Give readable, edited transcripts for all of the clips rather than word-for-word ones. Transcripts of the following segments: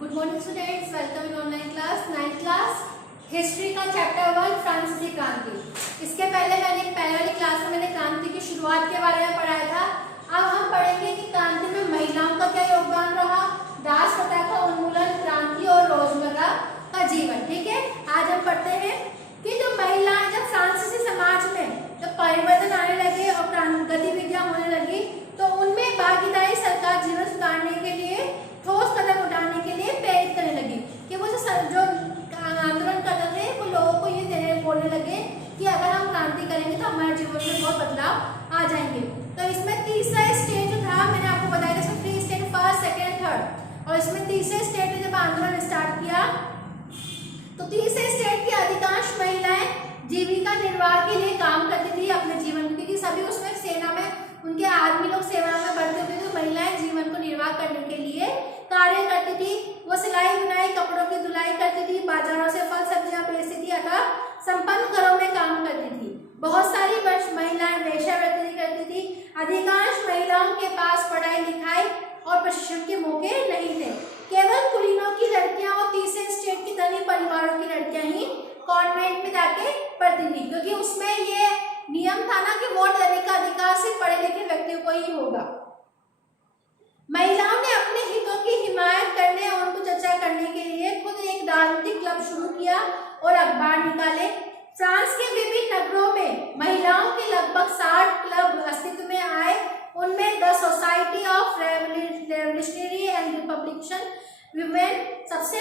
Good morning students, welcome in online class 9th class history का chapter 1 फ्रांसीसी क्रांति। इसके पहले पहले वाली क्लास में मैंने क्रांति की शुरुआत के बारे में पढ़ाया था। अब हम पढ़ेंगे कि क्रांति में महिलाओं का क्या योगदान रहा, दास प्रथा का उन्मूलन, क्रांति और रोजमर्रा का जीवन। ठीक है, आज हम पढ़ते हैं कि जो महिलाएं जब फ्रांसीसी समाज में जब परिवर्तन आने लगे और गतिविधियां होने लगी तो उनमें भागीदारी सरकार जीवन सुधारने के लिए ठोस कदम उठाने के लिए प्रेरित करने लगी कि वो जो आंदोलन करते थे वो लोगों को ये बोलने लगे कि अगर हम क्रांति करेंगे तो हमारे जीवन में बहुत बदलाव आ जाएंगे। तो इसमें तीसरा स्टेज जो था मैंने आपको बताया था, इसमें 3 स्टेज, फर्स्ट, सेकेंड, थर्ड, और इसमें तीसरे स्टेज में जब आंदोलन स्टार्ट किया तो तीसरे स्टेज की अधिकांश महिलाएं जीविका निर्वाह के लिए काम करती थी अपने जीवन में, क्योंकि सभी उसमें सेना में उनके आदमी लोग सेवा में बढ़ते थे तो महिलाएं जीवन को निर्वाह करने के लिए कार्य करती थी। वो सिलाई बुनाई, कपड़ों की धुलाई करती थी, बाजारों से फल सब्जियां बेचती थी अथवा संपन्न घरों में काम करती थी। बहुत सारी महिलाएं वेश्यावृत्ति करती थी। अधिकांश महिलाओं के पास पढ़ाई लिखाई और प्रशिक्षण के मौके नहीं थे। केवल कुलीनों की लड़कियां और तीसरे स्टेट की धनी परिवारों की लड़कियां ही कॉन्वेंट में जाके पढ़ती थी, क्योंकि उसमें ये नियम था ना कि वोट देने का अधिकार सिर्फ पढ़े लिखे व्यक्तियों को ही होगा। महिलाओं ने अपने हितों की हिमायत करने और उनको चर्चा करने के लिए खुद एक राजनीतिक क्लब शुरू किया और अखबार निकाले। फ्रांस के विभिन्न नगरों में महिलाओं के लगभग 60 क्लब अस्तित्व में आए। उनमें the society of revolutionary and Republican women सबसे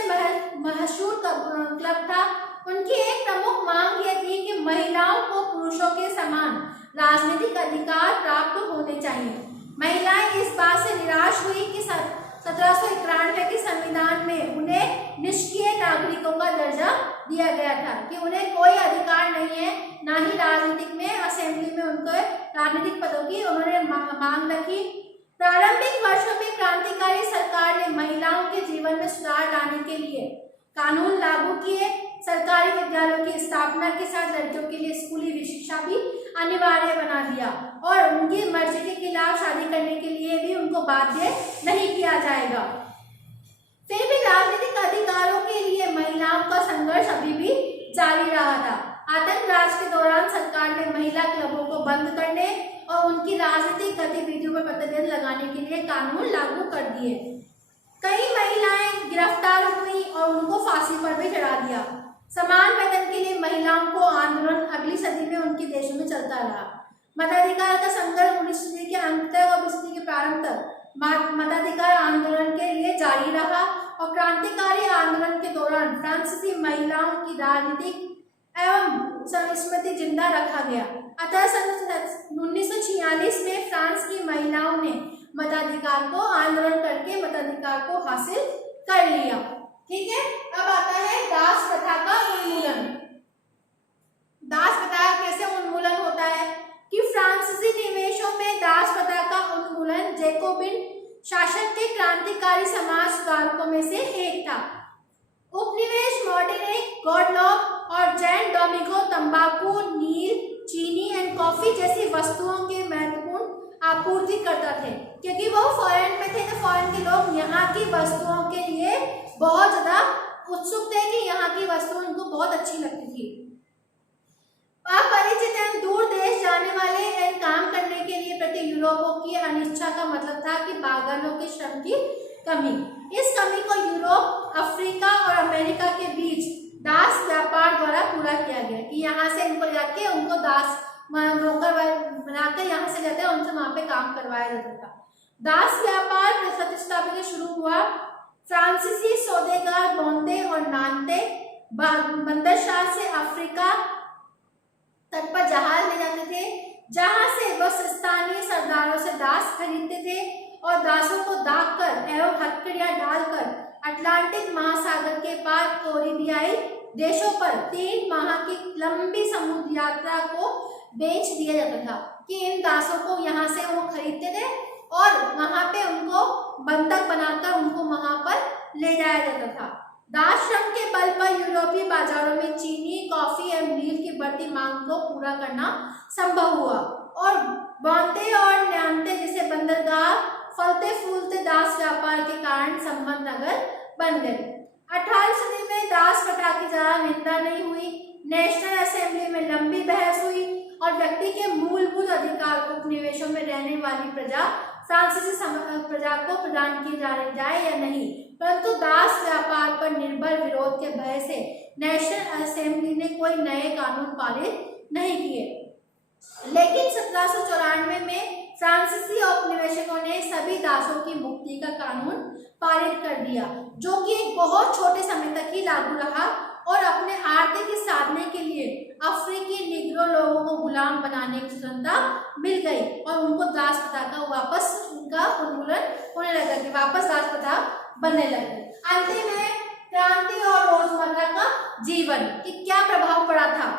मशहूर क्लब था। उनकी एक प्रमुख मांग यह थी कि महिलाओं को पुरुषों के समान राजनीतिक अधिकार प्राप्त होने चाहिए। महिलाएं इस बात से निराश हुई कि 1791 के संविधान में उन्हें निष्क्रिय नागरिकों का दर्जा दिया गया था, कि उन्हें कोई अधिकार नहीं है, ना ही राजनीतिक में, असेंबली में उनको राजनीतिक पदों की उन्होंने मांग रखी। प्रारंभिक वर्षों में क्रांतिकारी सरकार ने महिलाओं के जीवन में सुधार लाने के लिए कानून लागू किए। सरकारी विद्यालयों की स्थापना के साथ लड़कियों के लिए स्कूली शिक्षा भी अनिवार्य बना दिया और उनकी मर्जी के खिलाफ शादी करने के लिए भी उनको बाध्य नहीं किया जाएगा। फिर भी राजनीतिक अधिकारों के लिए महिलाओं का संघर्ष अभी भी जारी रहा था। आतंक राज के दौरान सरकार ने महिला क्लबों को बंद करने और उनकी राजनीतिक गतिविधियों पर प्रतिबंध लगाने के लिए कानून लागू कर दिए। कई महिलाएं गिरफ्तार हुई और उनको फांसी पर भी चढ़ा दिया। समान वेतन के लिए महिलाओं को आंदोलन अगली सदी में उनके देशों में चलता रहा। मताधिकार का संघर्ष 19वीं सदी के अंत तक और 20वीं सदी के प्रारंभ तक मताधिकार आंदोलन के लिए जारी रहा और क्रांतिकारी आंदोलन के दौरान फ्रांसीसी महिलाओं की राजनीतिक एवं स्मृति जिंदा रखा गया। अतः सन 1946 में फ्रांस की महिलाओं ने मताधिकार को आंदोलन करके मताधिकार को हासिल कर लिया। ठीक है, अब आता है दास प्रथा का उन्मूलन। दास प्रथा कैसे उन्मूलन होता है कि फ्रांसीसी निवेशों में दास प्रथा का उन्मूलन जैकोबिन शासन के क्रांतिकारी समाज सुधारकों में से एक था। उपनिवेश मॉडरेट, गॉडलॉक और जैन डोमिंगो तंबाकू, नील, चीनी एंड कॉफी जैसी वस्तुओं के महत्वपूर्ण आपूर्ति करता थे, क्योंकि वो फॉरेन में थे तो फॉरेन के लोग यहाँ की वस्तुओं के लिए बहुत ज्यादा उत्सुक थे कि यहाँ की वस्तुएं उनको बहुत अच्छी लगती थी। अपरिचित एवं दूर देश जाने वाले एवं काम करने के लिए प्रति यूरोपों की अनिच्छा का मतलब था कि बागानों के श्रम की कमी। इस कमी को यूरोप, अफ्रीका और अमेरिका के बीच दास व्यापार द्वारा पूरा किया गया, कि यहाँ से इनको जाके उनको दास नौकर बनाकर यहाँ से जाते हैं, उनसे वहां पे काम करवाया जाता था। दास व्यापार प्रतिष्ठापित शुरू हुआ। फ्रांसीसी सौदेगार बोंदे और नानते बंदरशाह से अफ्रीका तट पर जहाज ले जाते थे, जहां से वह स्थानीय सरदारों से दास खरीदते थे और दासों को दागकर एवं हथकड़ियां डालकर अटलांटिक महासागर के पार कैरिबियाई देशों पर 3 माह की लंबी समुद्र यात्रा को बेच दिया जाता था, कि इन दासों को यहाँ से वो खरीदते थे और वहां पे उनको बंधक बनाकर उनको वहां पर ले जाया जाता था। दास श्रम के बल पर यूरोपीय बाजारों में चीनी, कॉफी एवं नील की बढ़ती मांग को पूरा करना संभव हुआ और बोंदे और न्यान्ते जैसे बंदरगाह फलते फूलते दास व्यापार के कारण संबंध नगर बन गई। 18वीं सदी में दास प्रथा की ज्यादा निंदा नहीं हुई। नेशनल असेंबली में लंबी बहस हुई और व्यक्ति के मूलभूत अधिकार उपनिवेशों में रहने वाली प्रजा फ्रांसीसी प्रजा को प्रदान किए जाए या नहीं, परंतु दास व्यापार पर निर्भर विरोध के भय से नेशनल असेंबली ने कोई नए कानून पारित नहीं किए। लेकिन 1794 में फ्रांसीसी औपनिवेशकों ने सभी दासों की मुक्ति का कानून पारित कर दिया, जो कि एक बहुत छोटे समय तक ही लागू रहा और अपने आर्थिक साधने के लिए अफ्रीकी निग्रो लोगों को गुलाम बनाने की स्वतंत्रता मिल गई और उनको दास प्रथा का वापस उनका उन्मूलन होने लगा कि वापस दास प्रथा बनने लगी। अंतिम है क्रांति और रोजमर्रा का जीवन कि क्या प्रभाव पड़ा था।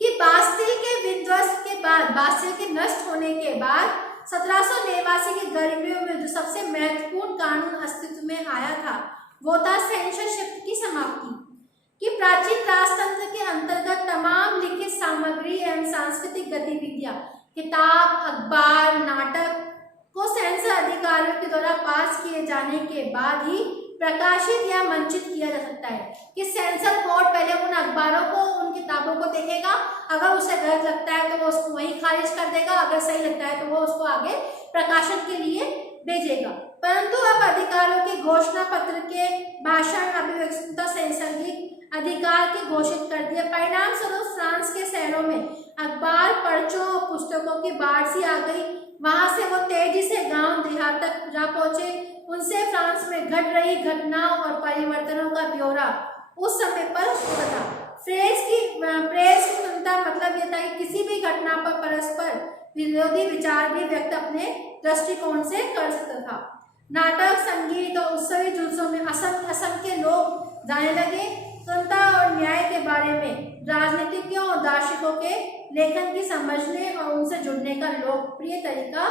कि बास्तिल के विध्वंस के बाद, बास्तिल के नष्ट होने के बाद 1789 की गर्मियों में जो सबसे महत्वपूर्ण कानून अस्तित्व में आया था वो था सेंसरशिप की समाप्ति। कि प्राचीन राजतंत्र के अंतर्गत तमाम लिखित सामग्री एवं सांस्कृतिक गतिविधियां, किताब, अखबार, नाटक को सेंसर अधिकारियों के द्वारा पास किए जाने के बाद ही प्रकाशित या मंचित किया जा सकता है। कि सेंसर बोर्ड पहले उन अखबारों को, उन किताबों को देखेगा, अगर उसे गलत लगता है तो वो उसको वहीं खारिज कर देगा, अगर सही लगता है तो वो उसको आगे प्रकाशन के लिए भेजेगा। परंतु अब अधिकारियों के घोषणा पत्र के भाषण अभिव्यक्तिता नैसर्गिक अधिकार के घोषित कर दिए। परिणाम स्वरूप फ्रांस के शहरों में अखबार, पर्चों और पुस्तकों की बाढ़ सी आ गई। वहां से वो तेजी से गांव देहात तक जा पहुंचे। उनसे फ्रांस में घट रही घटनाओं और परिवर्तनों का ब्यौरा उस समय पर होता था। प्रेस की स्वतंत्रता मतलब यह था कि किसी भी घटना पर परस्पर विरोधी विचार भी व्यक्त अपने दृष्टिकोण से कर सकता था। नाटक, संगीत और उत्सवी जुलूसों में असंख्य लोग जाने लगे। स्वतंत्रता और न्याय के बारे में राजनीतिज्ञों और दार्शनिकों के लेखन की समझने और उनसे जुड़ने का लोकप्रिय तरीका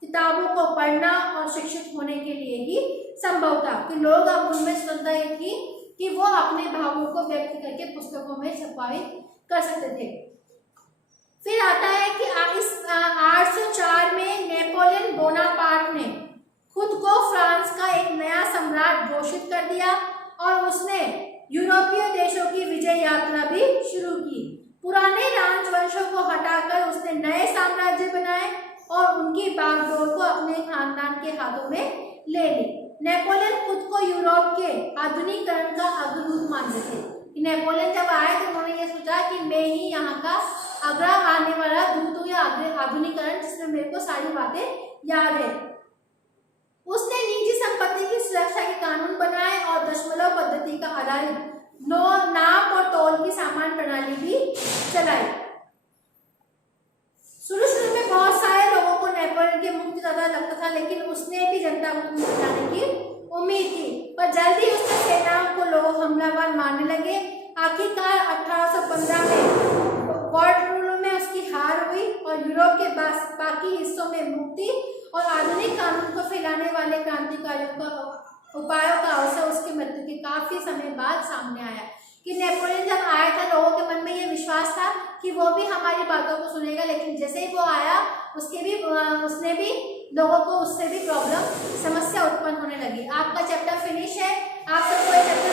किताबों को पढ़ना और शिक्षित होने के लिए ही संभव था। कि लोग अब उनमें स्वतंत्रता ये थी कि वो अपने भावों को व्यक्त करके पुस्तकों में छपावित कर सकते थे। फिर आता है कि इस 804 में नेपोलियन बोनापार्ट ने खुद को फ्रांस का एक नया सम्राट घोषित कर दिया और उसने यूरोपीय देशों की विजय यात्रा भी शुरू की। पुराने राजवंशों को हटाकर उसने नए साम्राज्य बनाए और उनकी बागडोर को अपने खानदान के हाथों में ले ली। नेपोलियन खुद को यूरोप के आधुनिकीकरण का अग्रदूत मानते थे। नेपोलियन जब आए तो उन्होंने ये सोचा कि मैं ही यहाँ का अग्र आने वाला दूत हूँ या आधुनिकीकरण जिसमें मेरे को सारी बातें याद है। उसने निजी संपत्ति की सुरक्षा के कानून बनाए और दशमलव पद्धति का आधारित नाप और तौल की सामान प्रणाली भी चलाई। शुरू में बहुत सारे लोगों को नेपोलियन की मुक्ति ज्यादा लगता था, लेकिन उसने भी जनता को मुक्त कराने की उम्मीद थी, पर जल्दी उसके सेनाओं को लोग हमलावर मारने लगे। आखिरकार 1815 में वाटरलू में उसकी हार हुई और यूरोप के बाकी हिस्सों में मुक्ति और आधुनिक कानून को फैलाने वाले क्रांतिकारियों का उपायों का अवसर उसकी मृत्यु के काफी समय बाद सामने आया। कि नेपोलियन जब आया था लोगों के मन में ये विश्वास था कि वो भी हमारी बातों को सुनेगा, लेकिन जैसे ही वो आया उसने भी लोगों को उससे भी प्रॉब्लम समस्या उत्पन्न होने लगी। आपका चैप्टर फिनिश है। आप सबको ये चैप्टर